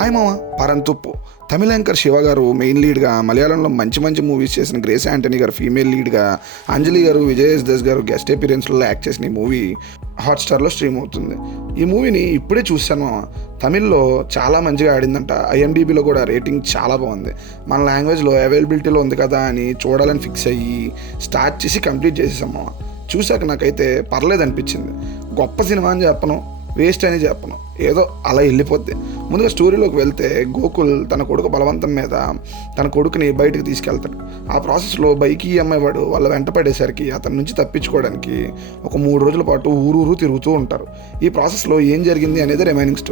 Hi మామ. పరంతుప్పు తమిళ anchor Shiva గారు main లీడ్గా, మలయాళంలో మంచి మంచి మూవీస్ చేసిన గ్రేస్ యాంటనీ గారు ఫీమేల్ లీడ్గా, అంజలి గారు, విజయ్ దాస్ గారు గెస్ట్ అపీరెన్స్లో యాక్ట్ చేసిన ఈ మూవీ హాట్స్టార్లో స్ట్రీమ్ అవుతుంది. ఈ మూవీని ఇప్పుడే చూశాను మామ. తమిళ్లో చాలా మంచిగా ఆడిందంట. ఐఎండిబిలో కూడా రేటింగ్ చాలా బాగుంది. మన లాంగ్వేజ్లో అవైలబిలిటీలో ఉంది కదా అని చూడాలని ఫిక్స్ అయ్యి స్టార్ట్ చేసి కంప్లీట్ చేసేసాం మామ. చూశాక నాకైతే పర్లేదు అనిపించింది. గొప్ప సినిమా అని చెప్పను, వేస్ట్ అని చెప్పను, ఏదో అలా వెళ్ళిపోద్ది. ముందుగా స్టోరీలోకి వెళ్తే, గోకుల్ తన కొడుకు బలవంతం మీద తన కొడుకుని బయటకు తీసుకెళ్తాడు. ఆ ప్రాసెస్లో బైకి అమ్మాయివాడు వాళ్ళ వెంట పడేసరికి అతని నుంచి తప్పించుకోవడానికి ఒక 3 రోజుల పాటు ఊరూరు తిరుగుతూ ఉంటారు. ఈ ప్రాసెస్లో ఏం జరిగింది అనేది రిమైనింగ్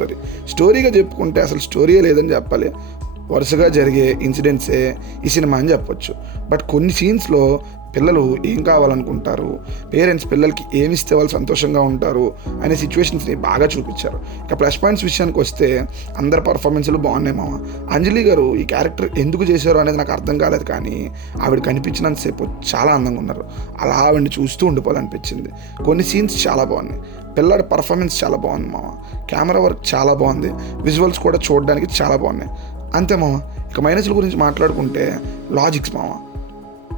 స్టోరీగా చెప్పుకుంటే అసలు స్టోరీయే లేదని చెప్పాలి. వరుసగా జరిగే ఇన్సిడెంట్సే ఈ సినిమా అని చెప్పొచ్చు. బట్ కొన్ని సీన్స్లో పిల్లలు ఏం కావాలనుకుంటారు, పేరెంట్స్ పిల్లలకి ఏమిస్తే వాళ్ళు సంతోషంగా ఉంటారు అనే సిచ్యువేషన్స్ని బాగా చూపించారు. ఇక ప్లస్ పాయింట్స్ విషయానికి వస్తే అందరి పర్ఫార్మెన్స్లు బాగున్నాయి మామ. అంజలి గారు ఈ క్యారెక్టర్ ఎందుకు చేశారు అనేది నాకు అర్థం కాలేదు, కానీ ఆవిడ కనిపించినంతసేపు చాలా అందంగా ఉన్నారు. అలా ఆవిడని చూస్తూ ఉండిపోవాలనిపించింది. కొన్ని సీన్స్ చాలా బాగున్నాయి. పిల్లాడి పర్ఫార్మెన్స్ చాలా బాగుంది మామ. కెమెరా వర్క్ చాలా బాగుంది. విజువల్స్ కూడా చూడడానికి చాలా బాగున్నాయి. అంతే మామ. ఇక మైనస్ల గురించి మాట్లాడుకుంటే లాజిక్స్ మామ.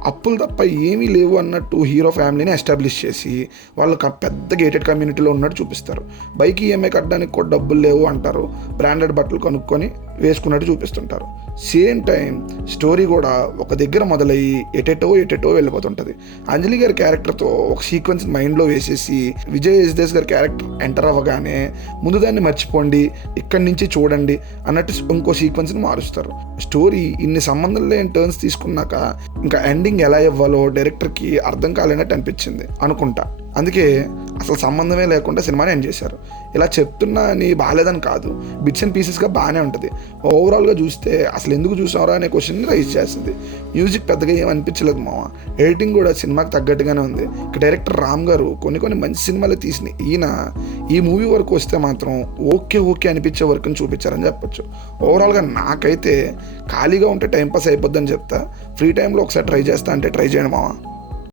అప్పులు తప్ప ఏమీ లేవు అన్నట్టు హీరో ఫ్యామిలీని ఎస్టాబ్లిష్ చేసి వాళ్ళకి పెద్ద గేటెడ్ కమ్యూనిటీలో ఉన్నట్టు చూపిస్తారు. బైక్ ఈఎంఐ కట్టడానికి కూడా డబ్బులు లేవు అంటారు. బ్రాండెడ్ బట్టలు కొనుక్కొని వేసుకున్నట్టు చూపిస్తుంటారు. సేమ్ టైం స్టోరీ కూడా ఒక దగ్గర మొదలయ్యి ఎటెటో వెళ్ళిపోతుంటుంది. అంజలి గారి క్యారెక్టర్తో ఒక సీక్వెన్స్ మైండ్లో వేసేసి విజయ్ దాస్ గారి క్యారెక్టర్ ఎంటర్ అవ్వగానే ముందు దాన్ని మర్చిపోండి, ఇక్కడి నుంచి చూడండి అన్నట్టు ఇంకో సీక్వెన్స్ని మారుస్తారు. స్టోరీ ఇన్ని సంబంధం లేని టర్న్స్ తీసుకున్నాక ఇంకా ఎండింగ్ ఎలా ఇవ్వాలో డైరెక్టర్కి అర్థం కాలేనట్టు అనిపించింది అనుకుంటా. అందుకే అసలు సంబంధమే లేకుండా సినిమాని ఎండ్ చేశారు. ఇలా చెప్తున్నా అని బాగాలేదని కాదు, బిట్స్ అండ్ పీసెస్గా బాగానే ఉంటుంది. ఓవరాల్గా చూస్తే అసలు ఎందుకు చూసారా అనే క్వశ్చన్ రైజ్ చేస్తుంది. మ్యూజిక్ పెద్దగా ఏం అనిపించలేదు మామ. ఎడిటింగ్ కూడా సినిమాకి తగ్గట్టుగానే ఉంది. ఇక డైరెక్టర్ రామ్ గారు కొన్ని మంచి సినిమాలు తీసిన ఈయన ఈ మూవీ వరకు వస్తే మాత్రం ఓకే అనిపించే వరకు చూపించారని చెప్పొచ్చు. ఓవరాల్గా నాకైతే ఖాళీగా ఉంటే టైంపాస్ అయిపోద్దని చెప్తా. ఫ్రీ టైంలో ఒకసారి ట్రై చేస్తా అంటే ట్రై చేయండి మామ.